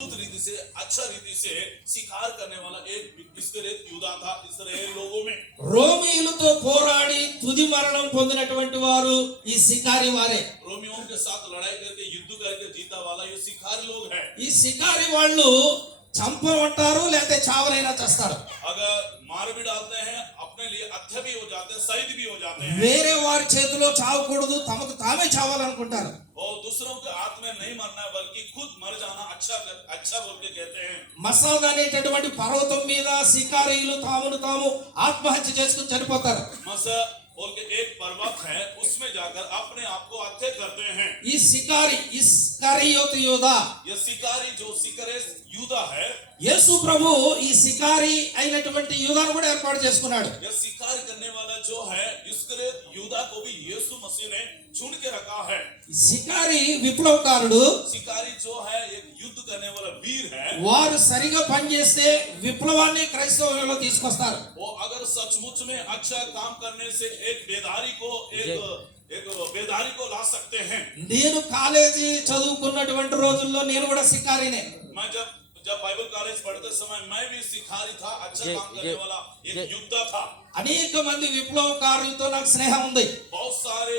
रीति से अच्छा रीति से शिकार करने वाला एक यूदा था इस्राएल लोगों में। రోమీయులతో పోరాడి తుది మరణం పొందినటువంటి వారు ఈ సికారి వారే. रोमियों के साथ लड़ाई करके युद्ध करके जीता वाला ये शिकारी लोग हैं। ఈ సికారి వాళ్ళు చంపమంటారు లేకపోతే చావరైనా చేస్తారు. अगर मार भी डालते हैं अपने लिए हत्या भी हो जाते हैं, शहीद भी हो जाते हैं। వేరే వారి చేతిలో చావకూడదు, తమకు తామే చావాలనుకుంటారు. और दूसरों के हाथ में नहीं मरना बल्कि खुद मर जाना अच्छा बोल के कहते हैं। మసాల్ అనేటటువంటి పర్వతం మీద సికారీలు తామును తాము ఆత్మహత్య చేసుకుని చనిపోతారు. मसा बोल के एक पर्वत है, उसमें जाकर अपने आप को हत्या करते हैं। ఈ సికారి ఇస్కరియోతు యూదా, ये शिकारी जो शिकरेस यूदा है, యేసు ప్రభు ఈ సికారి అయినటువంటి యూదాను కూడా ఏర్పాటు చేసుకున్నాడు. ये शिकार करने वाला जो है इस्करियोत यूदा को भी यीशु मसीह ने चुन के रखा है। సికారి విప్లవకారుడు. शिकारी जो है एक युद्ध करने वाला वीर है। వారు సరిగా పనిచేస్తే విప్లవాన్ని క్రైస్తవులలో తీసుకొస్తారు. वो अगर सचमुच में अच्छा काम करने से एक बेदारी को ला सकते हैं। నేను కాలేజీ చదువుకున్నటువంటి రోజుల్లో నేను కూడా సికారినే. मैं जब बाइबल कॉलेज पढ़ते समय मैं भी शिकारी था, अच्छा काम करने वाला एक योद्धा था। అనేక మంది విప్లవకారులతో నాకు స్నేహం ఉంది. बहुत सारे